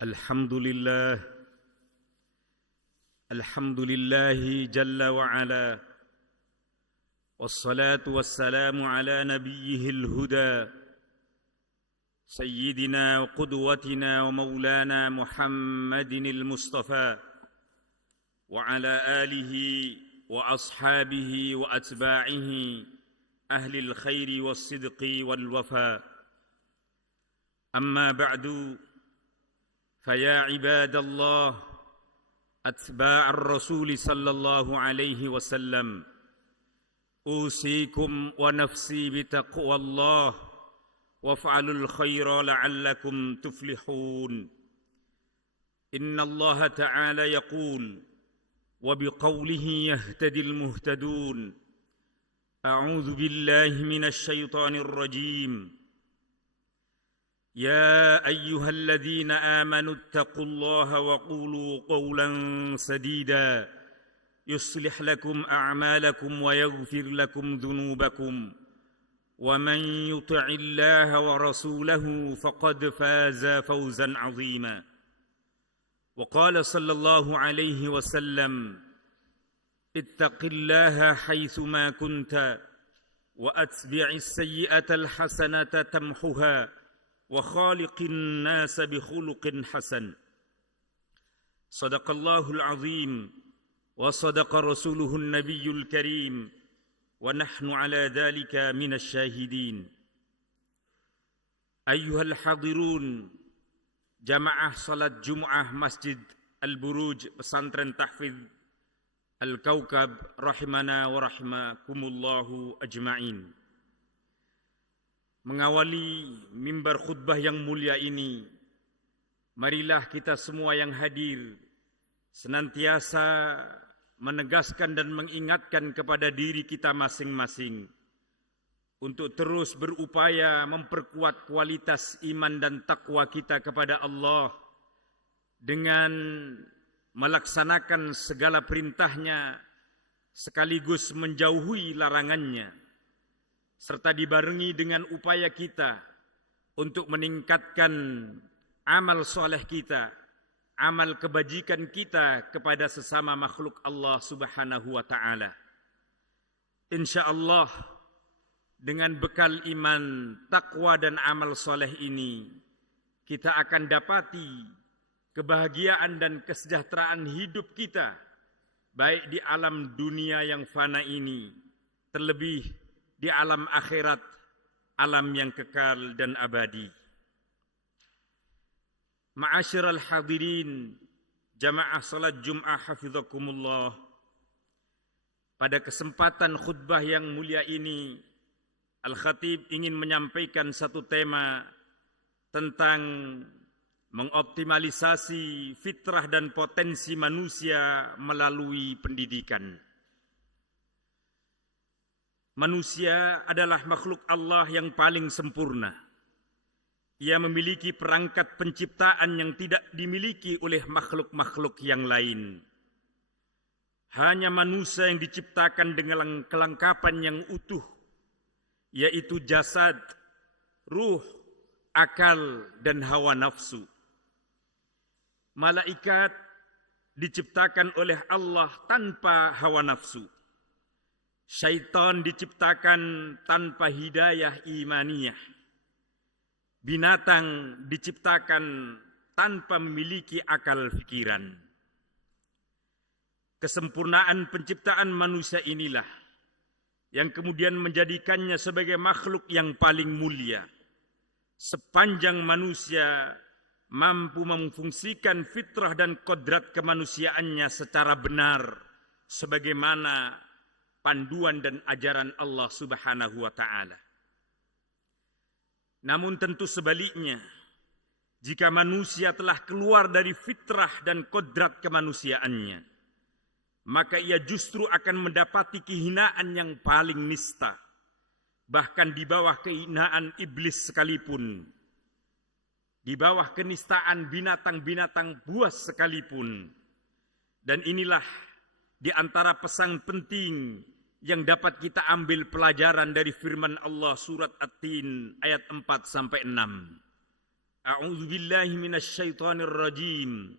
Alhamdulillah jalla wa ala wassalatu wassalamu ala nabiyyihil huda sayyidina wa qudwatina wa maulana Muhammadinil Mustafa wa ala alihi wa ashabihi wa atba'ihi ahlil khairi was sidqi wal wafa. Amma ba'du, فيا عباد الله أتباع الرسول صلى الله عليه وسلم أوصيكم ونفسي بتقوى الله وافعلوا الخير لعلكم تفلحون. إن الله تعالى يقول وبقوله يهتدي المهتدون. أعوذ بالله من الشيطان الرجيم. يا أيها الذين آمنوا اتقوا الله وقولوا قولا سديدا يصلح لكم أعمالكم ويغفر لكم ذنوبكم ومن يطع الله ورسوله فقد فاز فوزا عظيما. وقال صلى الله عليه وسلم اتق الله حيثما كنت وأتبع السيئة الحسنة تمحها وخالق الناس بخلق حسن. صدق الله العظيم وصدق رسوله النبي الكريم ونحن على ذلك من الشاهدين. أيها الحاضرون جماعة صلاة جمعة مسجد البروج pesantren tahfidz Al-Kaukab rahimana wa rahimakumullahu ajma'in. Mengawali mimbar khutbah yang mulia ini, marilah kita semua yang hadir senantiasa menegaskan dan mengingatkan kepada diri kita masing-masing untuk terus berupaya memperkuat kualitas iman dan takwa kita kepada Allah dengan melaksanakan segala perintahnya sekaligus menjauhi larangannya, serta dibarengi dengan upaya kita untuk meningkatkan amal soleh kita, amal kebajikan kita kepada sesama makhluk Allah Subhanahu wa ta'ala. InsyaAllah dengan bekal iman, takwa dan amal soleh ini, kita akan dapati kebahagiaan dan kesejahteraan hidup kita, baik di alam dunia yang fana ini, terlebih di alam akhirat, alam yang kekal dan abadi. Ma'asyiral hadirin, jamaah salat Jum'ah hafizakumullah. Pada kesempatan khutbah yang mulia ini, Al-Khatib ingin menyampaikan satu tema tentang mengoptimalisasi fitrah dan potensi manusia melalui pendidikan. Manusia adalah makhluk Allah yang paling sempurna. Ia memiliki perangkat penciptaan yang tidak dimiliki oleh makhluk-makhluk yang lain. Hanya manusia yang diciptakan dengan kelengkapan yang utuh, yaitu jasad, ruh, akal, dan hawa nafsu. Malaikat diciptakan oleh Allah tanpa hawa nafsu. Syaitan diciptakan tanpa hidayah imaniyah. Binatang diciptakan tanpa memiliki akal fikiran. Kesempurnaan penciptaan manusia inilah yang kemudian menjadikannya sebagai makhluk yang paling mulia. Sepanjang manusia mampu memfungsikan fitrah dan kodrat kemanusiaannya secara benar, sebagaimana panduan dan ajaran Allah Subhanahu wa ta'ala. Namun tentu sebaliknya, jika manusia telah keluar dari fitrah dan kodrat kemanusiaannya, maka ia justru akan mendapati kehinaan yang paling nista, bahkan di bawah kehinaan iblis sekalipun, di bawah kenistaan binatang-binatang buas sekalipun. Dan inilah di antara pesan penting yang dapat kita ambil pelajaran dari firman Allah surat At-Tin ayat 4-6. A'udzu billahi minasy syaithanir rajim.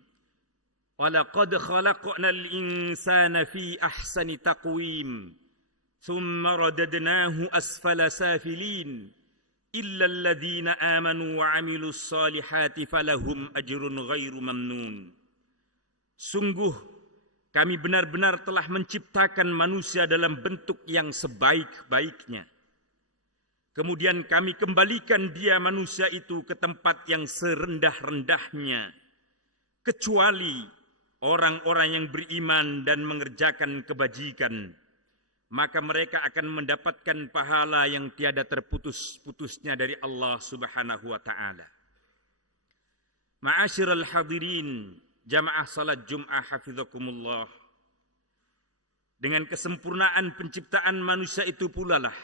Walaqad khalaqnal insana fi ahsani taqwim. Thumma radadnahu asfala safilin. Illa alladhina amanu wa 'amilus salihati falahum ajrun ghairu mamnun. Sungguh kami benar-benar telah menciptakan manusia dalam bentuk yang sebaik-baiknya. Kemudian kami kembalikan dia manusia itu ke tempat yang serendah-rendahnya. Kecuali orang-orang yang beriman dan mengerjakan kebajikan. Maka mereka akan mendapatkan pahala yang tiada terputus-putusnya dari Allah Subhanahu wa ta'ala. Ma'asyiral hadirin, jamaah salat Jum'ah hafizakumullah. Dengan kesempurnaan penciptaan manusia itu pula lah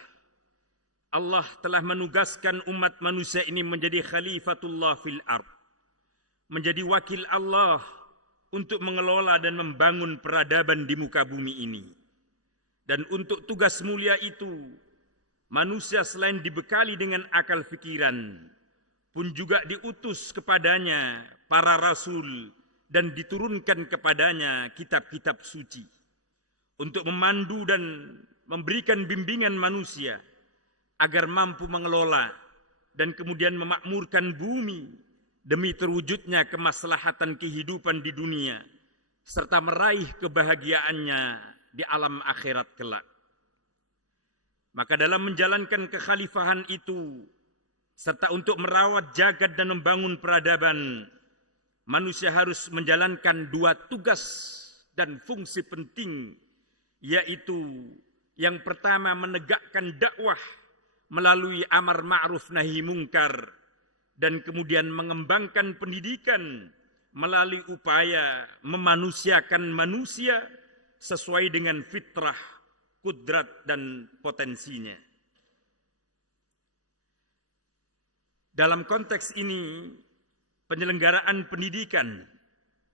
Allah telah menugaskan umat manusia ini menjadi khalifatullah fil ard. Menjadi wakil Allah untuk mengelola dan membangun peradaban di muka bumi ini. Dan untuk tugas mulia itu, manusia selain dibekali dengan akal fikiran, pun juga diutus kepadanya para rasul dan diturunkan kepadanya kitab-kitab suci untuk memandu dan memberikan bimbingan manusia agar mampu mengelola dan kemudian memakmurkan bumi demi terwujudnya kemaslahatan kehidupan di dunia serta meraih kebahagiaannya di alam akhirat kelak. Maka dalam menjalankan kekhalifahan itu serta untuk merawat jagat dan membangun peradaban, manusia harus menjalankan dua tugas dan fungsi penting, yaitu yang pertama menegakkan dakwah melalui amar ma'ruf nahi mungkar, dan kemudian mengembangkan pendidikan melalui upaya memanusiakan manusia sesuai dengan fitrah, kudrat, dan potensinya. Dalam konteks ini, penyelenggaraan pendidikan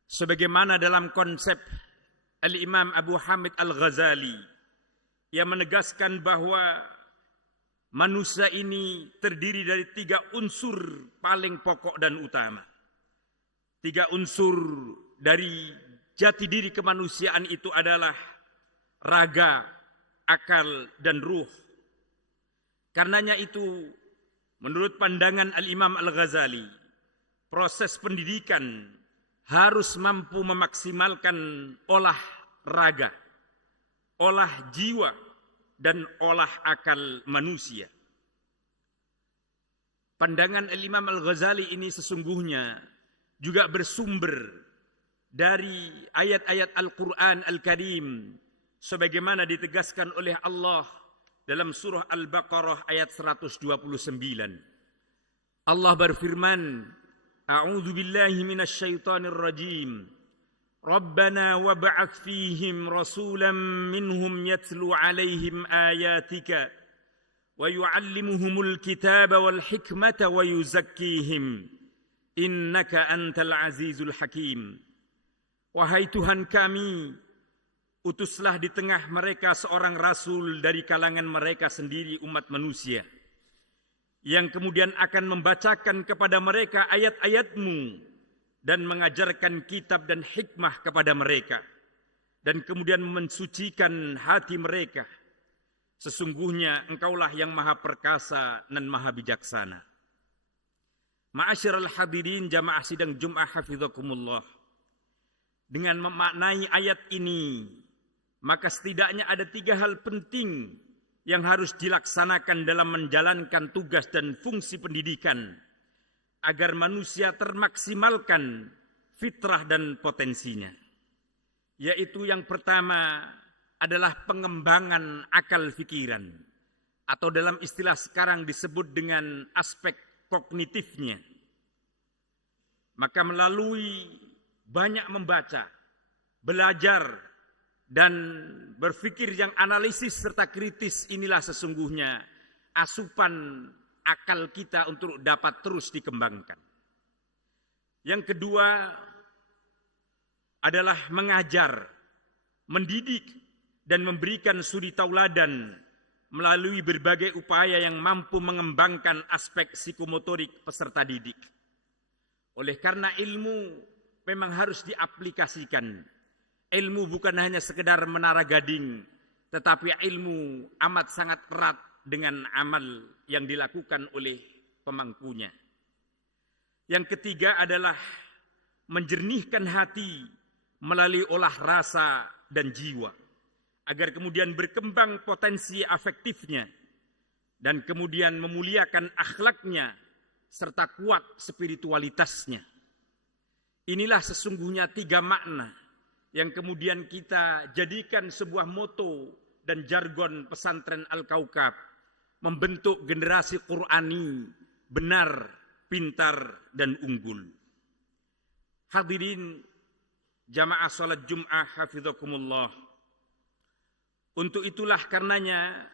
sebagaimana dalam konsep Al-Imam Abu Hamid Al-Ghazali yang menegaskan bahwa manusia ini terdiri dari 3 unsur paling pokok dan utama. 3 unsur dari jati diri kemanusiaan itu adalah raga, akal, dan ruh. Karenanya itu, menurut pandangan Al-Imam Al-Ghazali, proses pendidikan harus mampu memaksimalkan olah raga, olah jiwa, dan olah akal manusia. Pandangan Al-Imam Al-Ghazali ini sesungguhnya juga bersumber dari ayat-ayat Al-Quran Al-Karim sebagaimana ditegaskan oleh Allah dalam surah Al-Baqarah ayat 129. Allah berfirman, A'udzu billahi minasy syaithanir rajim. Rabbana wab'ats fihim rasulan minhum yatlu 'alaihim ayatika wa yu'allimuhumul kitaba wal hikmata wa yuzakkihim innaka antal azizul hakim. Wahai Tuhan kami, utuslah di tengah mereka seorang rasul dari kalangan mereka sendiri umat manusia yang kemudian akan membacakan kepada mereka ayat-ayat-Mu dan mengajarkan kitab dan hikmah kepada mereka, dan kemudian mensucikan hati mereka. Sesungguhnya Engkaulah yang maha perkasa dan maha bijaksana. Ma'asyiral hadirin jamaah sidang Jum'ah hafizakumullah. Dengan memaknai ayat ini, maka setidaknya ada 3 hal penting yang harus dilaksanakan dalam menjalankan tugas dan fungsi pendidikan agar manusia termaksimalkan fitrah dan potensinya. Yaitu yang pertama adalah pengembangan akal fikiran, atau dalam istilah sekarang disebut dengan aspek kognitifnya. Maka melalui banyak membaca, belajar, dan berpikir yang analisis serta kritis, inilah sesungguhnya asupan akal kita untuk dapat terus dikembangkan. Yang kedua adalah mengajar, mendidik, dan memberikan suri tauladan melalui berbagai upaya yang mampu mengembangkan aspek psikomotorik peserta didik. Oleh karena ilmu memang harus diaplikasikan. Ilmu bukan hanya sekedar menara gading, tetapi ilmu amat sangat erat dengan amal yang dilakukan oleh pemangkunya. Yang ketiga adalah menjernihkan hati melalui olah rasa dan jiwa, agar kemudian berkembang potensi afektifnya dan kemudian memuliakan akhlaknya serta kuat spiritualitasnya. Inilah sesungguhnya 3 makna yang kemudian kita jadikan sebuah moto dan jargon pesantren Al-Kaukab, membentuk generasi Qur'ani benar, pintar, dan unggul. Hadirin jamaah salat Jum'ah hafizakumullah. Untuk itulah karenanya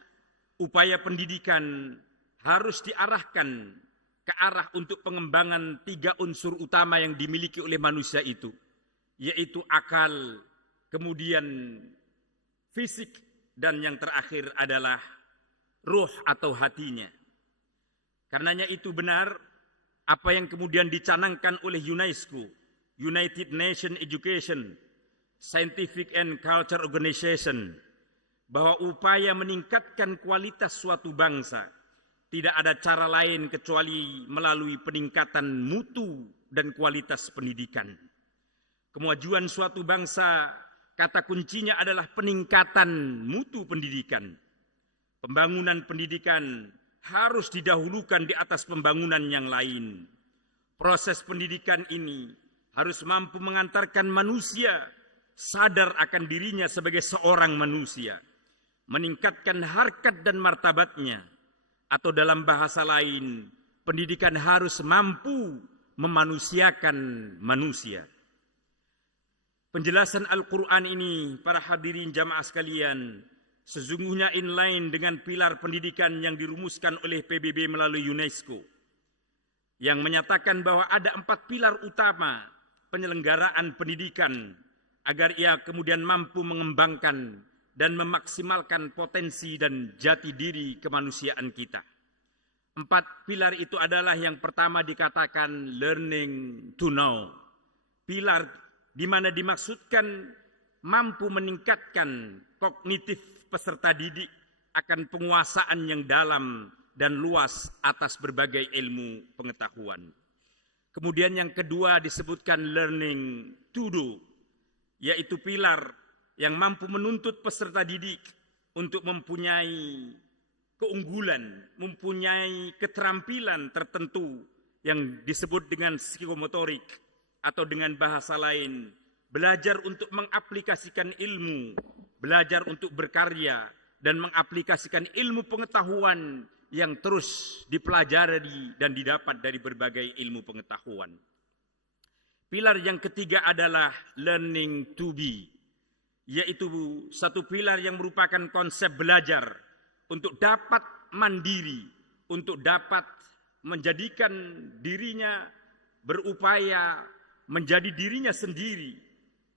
upaya pendidikan harus diarahkan ke arah untuk pengembangan 3 unsur utama yang dimiliki oleh manusia itu, yaitu akal, kemudian fisik, dan yang terakhir adalah ruh atau hatinya. Karenanya itu benar apa yang kemudian dicanangkan oleh UNESCO, United Nations Education, Scientific and Culture Organization, bahwa upaya meningkatkan kualitas suatu bangsa tidak ada cara lain kecuali melalui peningkatan mutu dan kualitas pendidikan. Kemajuan suatu bangsa, kata kuncinya adalah peningkatan mutu pendidikan. Pembangunan pendidikan harus didahulukan di atas pembangunan yang lain. Proses pendidikan ini harus mampu mengantarkan manusia sadar akan dirinya sebagai seorang manusia, meningkatkan harkat dan martabatnya, atau dalam bahasa lain, pendidikan harus mampu memanusiakan manusia. Penjelasan Al-Quran ini, para hadirin jamaah sekalian, sesungguhnya inline dengan pilar pendidikan yang dirumuskan oleh PBB melalui UNESCO, yang menyatakan bahwa ada 4 pilar utama penyelenggaraan pendidikan agar ia kemudian mampu mengembangkan dan memaksimalkan potensi dan jati diri kemanusiaan kita. 4 pilar itu adalah yang pertama dikatakan learning to know. Pilar di mana dimaksudkan mampu meningkatkan kognitif peserta didik akan penguasaan yang dalam dan luas atas berbagai ilmu pengetahuan. Kemudian yang kedua disebutkan learning to do, yaitu pilar yang mampu menuntut peserta didik untuk mempunyai keunggulan, mempunyai keterampilan tertentu yang disebut dengan psikomotorik, atau dengan bahasa lain, belajar untuk mengaplikasikan ilmu, belajar untuk berkarya, dan mengaplikasikan ilmu pengetahuan yang terus dipelajari dan didapat dari berbagai ilmu pengetahuan. Pilar yang ketiga adalah learning to be, yaitu satu pilar yang merupakan konsep belajar untuk dapat mandiri, untuk dapat menjadikan dirinya berupaya menjadi dirinya sendiri,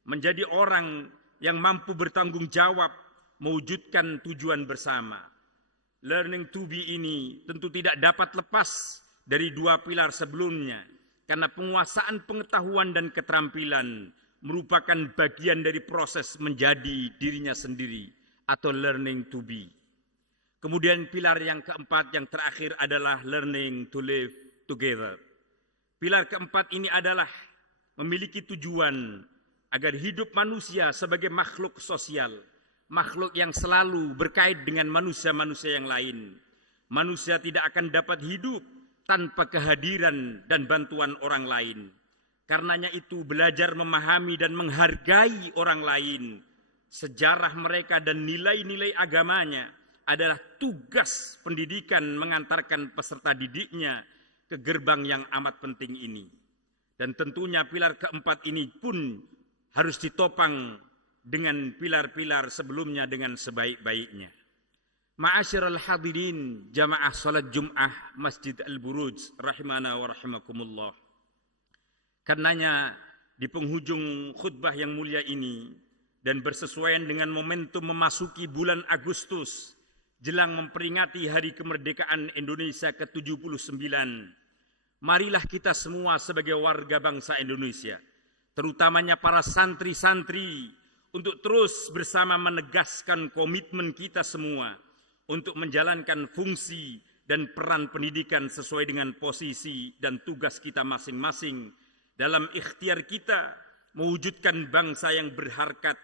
menjadi orang yang mampu bertanggung jawab mewujudkan tujuan bersama. Learning to be ini tentu tidak dapat lepas dari 2 pilar sebelumnya, karena penguasaan pengetahuan dan keterampilan merupakan bagian dari proses menjadi dirinya sendiri atau learning to be. Kemudian pilar yang keempat, yang terakhir adalah learning to live together. Pilar keempat ini adalah memiliki tujuan agar hidup manusia sebagai makhluk sosial, makhluk yang selalu berkait dengan manusia-manusia yang lain. Manusia tidak akan dapat hidup tanpa kehadiran dan bantuan orang lain. Karenanya itu belajar memahami dan menghargai orang lain, sejarah mereka dan nilai-nilai agamanya adalah tugas pendidikan mengantarkan peserta didiknya ke gerbang yang amat penting ini. Dan tentunya pilar keempat ini pun harus ditopang dengan pilar-pilar sebelumnya dengan sebaik-baiknya. Ma'asyiral hadirin jamaah salat Jum'ah Masjid Al-Buruj rahimana wa rahimakumullah. Karenanya di penghujung khutbah yang mulia ini dan bersesuaian dengan momentum memasuki bulan Agustus jelang memperingati hari kemerdekaan Indonesia ke-79, marilah kita semua sebagai warga bangsa Indonesia, terutamanya para santri-santri, untuk terus bersama menegaskan komitmen kita semua untuk menjalankan fungsi dan peran pendidikan sesuai dengan posisi dan tugas kita masing-masing dalam ikhtiar kita mewujudkan bangsa yang berharkat,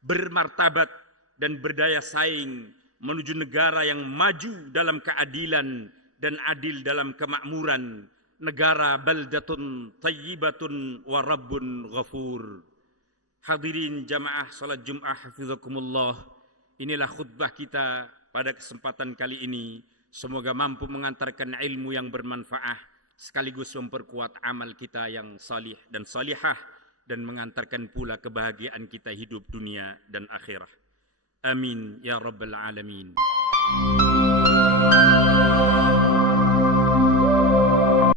bermartabat, dan berdaya saing menuju negara yang maju dalam keadilan dan adil dalam kemakmuran, negara baldatun tayyibatun wa rabbun ghafur. Hadirin jamaah salat Jumat hafizakumullah, inilah khutbah kita pada kesempatan kali ini. Semoga mampu mengantarkan ilmu yang bermanfaat sekaligus memperkuat amal kita yang salih dan salihah dan mengantarkan pula kebahagiaan kita hidup dunia dan akhirat. Amin ya rabbal alamin.